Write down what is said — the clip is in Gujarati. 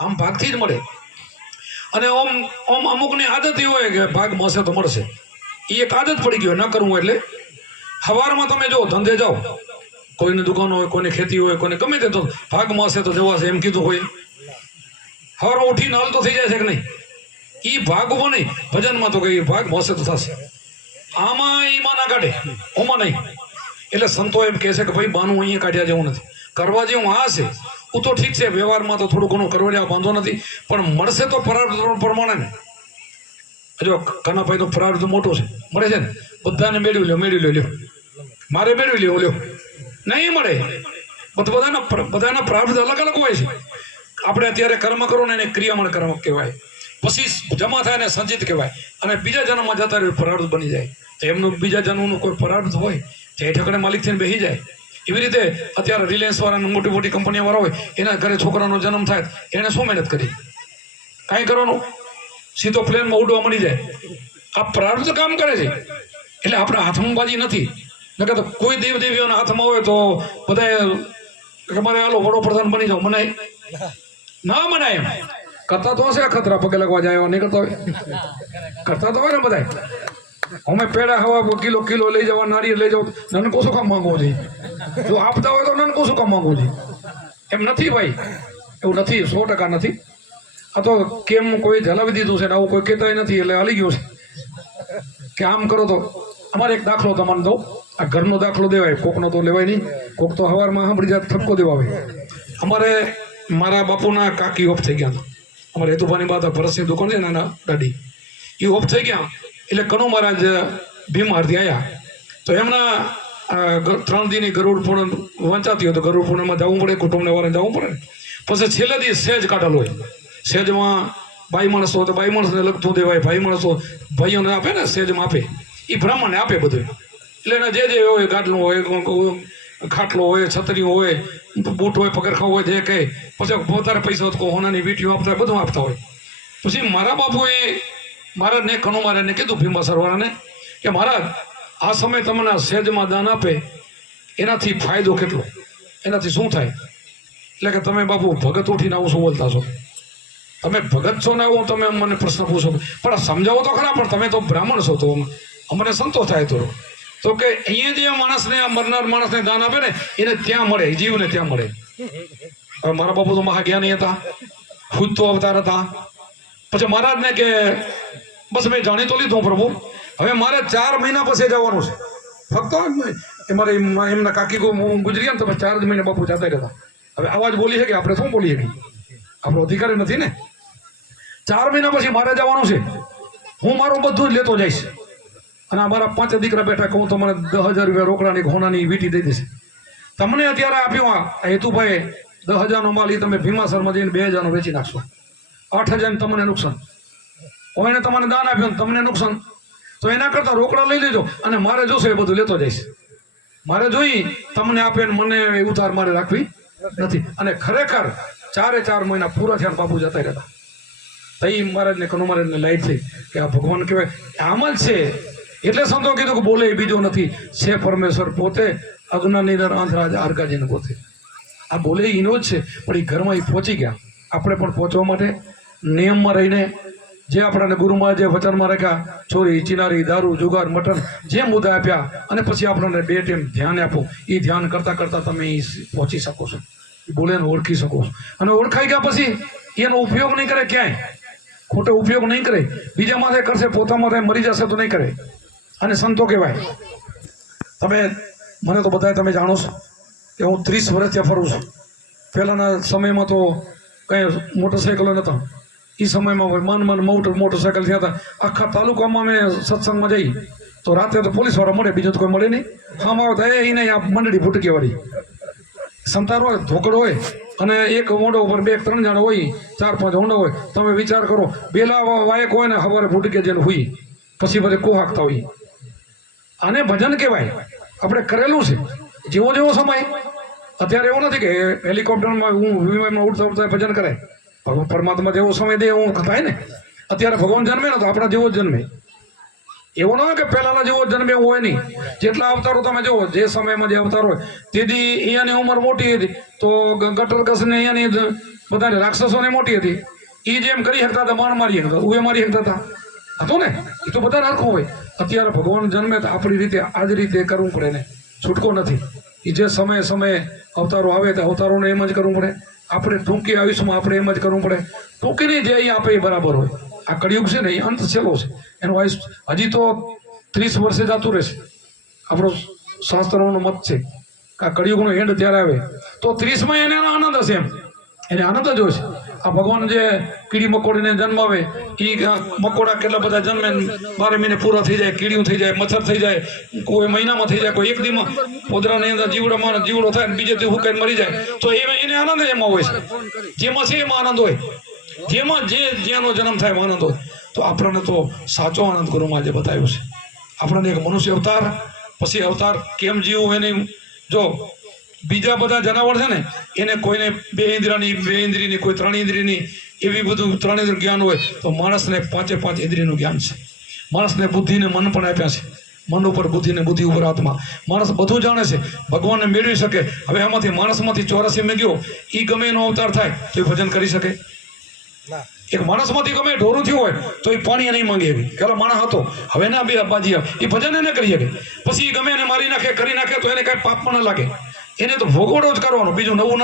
આમ ભાગથી જ મળે. અને ઓમ અમુકની આદત એવી હોય કે ભાગ મળશે તો મળશે, એ એક આદત પડી ગઈ હોય ન કરવું એટલે. સવારમાં તમે જો ધંધે જાઓ, કોઈની દુકાન હોય, કોઈની ખેતી હોય, કોઈને ગમે તે, તો ભાગ મળશે તો જવાશે એમ કીધું હોય. સવારમાં ઉઠીને હાલ તો થઈ જાય છે કે નહીં? એ ભાગવો નહીં. ભજનમાં તો કઈ ભાગ મળશે તો થશે. આમાં ઈમાં ના કાઢે, ઓમાં નહીં. એટલે સંતો એમ કહે છે કે ભાઈ બાનું અહીંયા કાઢ્યા જેવું નથી, કરવા જેવું આ છે. હું તો ઠીક છે, વ્યવહારમાં તો થોડું ઘણું કરવા જેવા વાંધો નથી, પણ મળશે તો પ્રારબ્ધ પ્રમાણે ને. જો કાનાભાઈ તો પ્રારબ્ધ મોટો છે, મળે છે ને, બધાને મેળવી લ્યો, મારે મેળવી લ્યો, નહીં મળે. બધાના પ્રારબ્ધ અલગ અલગ હોય છે. આપણે અત્યારે કર્મ કરો ને એને ક્રિયામણ કર્મ કહેવાય, પછી જમા થાય ને સંચિત કહેવાય, અને બીજા જન્મમાં જતા રહે પ્રારબ્ધ બની જાય. તો એમનું બીજા જન્મનું કોઈ પ્રારબ્ધ હોય તે ઠકડે માલિક થઈને બેસી જાય. એવી રીતે અત્યારે રિલાયન્સ વાળા, મોટી મોટી કંપનીઓ વાળા હોય, એના ઘરે છોકરાનો જન્મ થાય, એને શું મહેનત કરી? કાંઈ કરવાનું, સીધો પ્લેનમાં ઉડવા મળી જાય. આ પ્રારબ્ધ કામ કરે છે. એટલે આપણા હાથમાં બાજી નથી. નકર તો કોઈ દેવ દેવીઓના હાથમાં હોય તો બધા તમારે હાલો વડોપ્રધાન બની જાઓ, મનાય ના મનાય? એમ કરતા તો હશે, ખતરા પગે લગવા જાય નહીં કરતા હોય? કરતા તો હોય ને બધા. અમે પેડા હવા કિલો લઈ જવા, નારિયેળ લઈ જાવ, નન કોશું કામ માંગવું જોઈએ? જો આપતા હોય તો નન કોશું કામ માંગવું જોઈએ? એમ નથી ભાઈ, એવું નથી, 100% નથી. આ તો કેમ કોઈ જલાવી દીધું છે ને આવું કોઈ કહેતા નથી, એટલે હાલી ગયું છે કે આમ કરો. તો અમારે એક દાખલો તમને દઉં. આ ઘરનો દાખલો દેવાય, કોકનો તો લેવાય નહીં. કોક તો સવારમાં સાંભળી જાય ઠપકો દેવાવે. અમારે મારા બાપુના કાકી ઓફ થઈ ગયા હતા. અમારે હેતુભાની બાદ ભરતની દુકાન છે નાના દાદી, એ ઓફ થઈ ગયા. એટલે કનુ મહારાજ ભીમારથી આવ્યા. તો એમના 3 દીની ગરુડ પૂર્ણ વંચાતી હોય, તો ગરુડ પૂર્ણમાં જવું પડે, કુટુંબને વારે જવું પડે. પછી છેલ્લે દી સહેજ કાઢેલો હોય. સહેજમાં બાઈ માણસો તો બાઈ માણસને લગતું દેવાય, ભાઈ માણસો ભાઈઓને આપે ને, સહેજમાં આપે, એ બ્રાહ્મણને આપે બધું. એટલે એના જે હોય, ગાડલું હોય, ખાટલો હોય, છત્રીઓ હોય, બૂટ હોય, પગરખા હોય, જે કહે. પછી વધારે પૈસા તો હોનાની વીંટીઓ આપતા હોય, બધું આપતા હોય. પછી મારા બાપુએ મહારાજને, કનુ મહારાજને કીધું, ભીમા સરવાળાને, કે મહારાજ આ સમય તમને સહેજમાં દાન આપે, એનાથી ફાયદો કેટલો, એનાથી શું થાય? એટલે કે તમે બાપુ ભગત ઉઠીને આવું શું બોલતા છો? તમે ભગત છો ને આવું તમે મને પ્રશ્ન પૂછો, પણ સમજાવો તો ખરા. પણ તમે તો બ્રાહ્મણ છો, તો અમને સંતોષ થાય. તો કે અહીંયા જે માણસને, આ મરનાર માણસને દાન આપે ને, એને ત્યાં મળે, જીવને ત્યાં મળે. હવે મારા બાપુ તો મહાજ્ઞાની હતા, ખુદ તો અવતાર હતા. પછી મહારાજને કે બસ મેં જાણી તો લીધું પ્રભુ, હવે મારે 4 મહિના પછી જવાનું છે. ફક્ત મારે એમના કાકી ગુજરી ગયા ને, તો 4 જ મહિને બાપુ જતા રહેતા. હવે આવાજ બોલી છે કે આપણે શું બોલીએ? આપણો અધિકાર નથી ને. 4 મહિના પછી મારે જવાનું છે. હું મારું બધું જ લેતો જઈશ. અને અમારા 5 દીકરા બેઠા, કહું તો મને 10,000 રૂપિયા રોકડાની હોનાની વીંટી દઈ દેશે. તમને અત્યારે આપ્યું આ હેતુભાઈ 10,000નો માલ, એ તમે ભીમાસરમાં જઈને 2,000નો વેચી નાખશો. 8,000 તમને નુકસાન. કોઈને તમને દાન આપ્યું તમને નુકસાન. તો એના કરતાં રોકડા લઈ લેજો, અને મારે જોશે એ બધું લેતો જઈશ. મારે જોઈ તમને આપે ને મને ઉતાર મારે રાખવી નથી. અને ખરેખર 4 મહિના પૂરા થયા, બાપુ જતા રહેતા. તઈ મહારાજને, કનુ મહારાજને લાઈટ થઈ કે આ ભગવાન કહેવાય, આમ જ છે. એટલે સંતો કીધું કે બોલે બીજો નથી, છે પરમેશ્વર પોતે, અજ્ઞાની આંધરાજ આર્ગાજીને પોતે. આ બોલે એનો જ છે, પણ એ ઘરમાં એ પહોંચી ગયા. આપણે પણ પહોંચવા માટે નિયમમાં રહીને, જે આપણને ગુરુમાં જે વચનમાં રાખ્યા, ચોરી, ચિનારી, દારૂ, જુગાર, મટન, જે મુદ્દા આપ્યા, અને પછી આપણને 2 ટાઈમ ધ્યાન આપો. એ ધ્યાન કરતાં કરતાં તમે પહોંચી શકો છો, બોલેને ઓળખી શકો છો. અને ઓળખાઈ ગયા પછી એનો ઉપયોગ નહીં કરે, ક્યાંય ખોટો ઉપયોગ નહીં કરે. બીજા માથે કરશે, પોતા માથે મરી જશે તો નહીં કરે. અને સંતો કહેવાય. તમે મને તો બધા તમે જાણો છો કે હું 30 વર્ષથી ફરું છું. પહેલાંના સમયમાં તો કંઈ મોટરસાઇકલો નહોતા. એ સમયમાં મન મોટરસાઇકલ થયા હતા. આખા તાલુકામાં અમે સત્સંગમાં જઈ તો રાતે તો પોલીસવાળા મળે, બીજું તો કોઈ મળે નહીં. આમ આવે તો એ નહીં, આ મંડળી ભૂટકીવાળી સંતાર હોય, ધોકડ હોય, અને એક ઊંડો ઉપર 2-3 જણા હોય, 4-5 ઊંડો હોય. તમે વિચાર કરો, બેલા વાયક હોય ને, સવારે ભૂટકે જઈને હોય, પછી બધે કોહાકતા હોય. આને ભજન કહેવાય. આપણે કરેલું છે. જેવો જેવો સમય, અત્યારે એવું નથી કે હેલિકોપ્ટરમાં વિમાનમાં ઉડતા ભજન કરે. પરમાત્મા જેવો સમય દે એવું થાય ને. અત્યારે ભગવાન જન્મે ને તો આપણા જેવો જ જન્મે. એવો ન હોય કે પહેલાના જેવો જન્મે હોય નહીં. જેટલા અવતારો તમે જુઓ, જે સમયમાં જે અવતાર હોય, તેથી અહીંયાની ઉંમર મોટી હતી તો ગટર ઘસને અહીંયાની બધાને રાક્ષસોને મોટી હતી. એ જેમ કરી શકતા હતા માણ મારી શકતા ઉએ મારી શકતા હતા હતું ને. એ તો બધા રાખવું હોય. અત્યારે ભગવાન જન્મે તો આપણી રીતે આ જ રીતે કરવું પડે ને, છૂટકો નથી. એ જે સમયે સમયે અવતારો આવે તો અવતારોને એમ જ કરવું પડે. આપણે ટૂંકી આયુષ્યમાં આપણે એમ જ કરવું પડે. ટૂંકીની જે અહીં આપે એ બરાબર હોય. આ કળિયુગ છે ને એ અંત છેલ્લો છે. એનું આયુષ્ય હજી તો 30 વર્ષે જતું રહેશે. આપણો શાસ્ત્રોનો મત છે કે આ કળિયુગનો એન્ડ ત્યારે આવે તો 30માં એને આનંદ હશે. એમ એને આનંદ જ હોય છે. આ ભગવાન જે કીડી મકોડીને જન્મ આવે એ મકોડા કેટલા બધા જન્મે 12 મહિને પૂરા થઈ જાય, કીડીયું થઈ જાય, મચ્છર થઈ જાય, કોઈ મહિનામાં થઈ જાય, કોઈ એક દીમાં પોદરાની અંદર જીવડો થાય, બીજે દી હુકાઈને મરી જાય. તો એને આનંદ એમાં હોય છે. જેમાં છે એમાં આનંદ હોય. જેમાં જેનો જન્મ થાય એમાં આનંદ હોય. તો આપણને તો સાચો આનંદ ગુરુમાં આજે બતાવ્યો છે. આપણને એક મનુષ્ય અવતાર પછી અવતાર કેમ જીવવું એની જો બીજા બધા જનાવર છે ને એને કોઈને 2 ઇન્દ્રિયની કોઈ 3 ઇન્દ્રિયની એવી બધું 3 ઇન્દ્રિય જ્ઞાન હોય. તો માણસને 5 ઇન્દ્રિયનું જ્ઞાન છે. માણસને બુદ્ધિને મન પણ આપ્યા છે. મન ઉપર બુદ્ધિ ને બુદ્ધિ ઉપર આત્મા. માણસ બધું જાણે છે, ભગવાનને મેળવી શકે. હવે આમાંથી માણસમાંથી 84 મેં ગયો એ ગમે એનો અવતાર થાય તો એ ભજન કરી શકે. એક માણસમાંથી ગમે ઢોરું થયું હોય તો એ પાણી નહીં માંગે. પેલા માણસ હતો, હવે ના બે અબ્બાજી એ ભજન એને કરી શકે. પછી એ ગમે એને મારી નાખે કરી નાખે તો એને કાંઈ પાપ પણ ન લાગે. એને તો ભોગવડો જ કરવાનો, બીજું નવું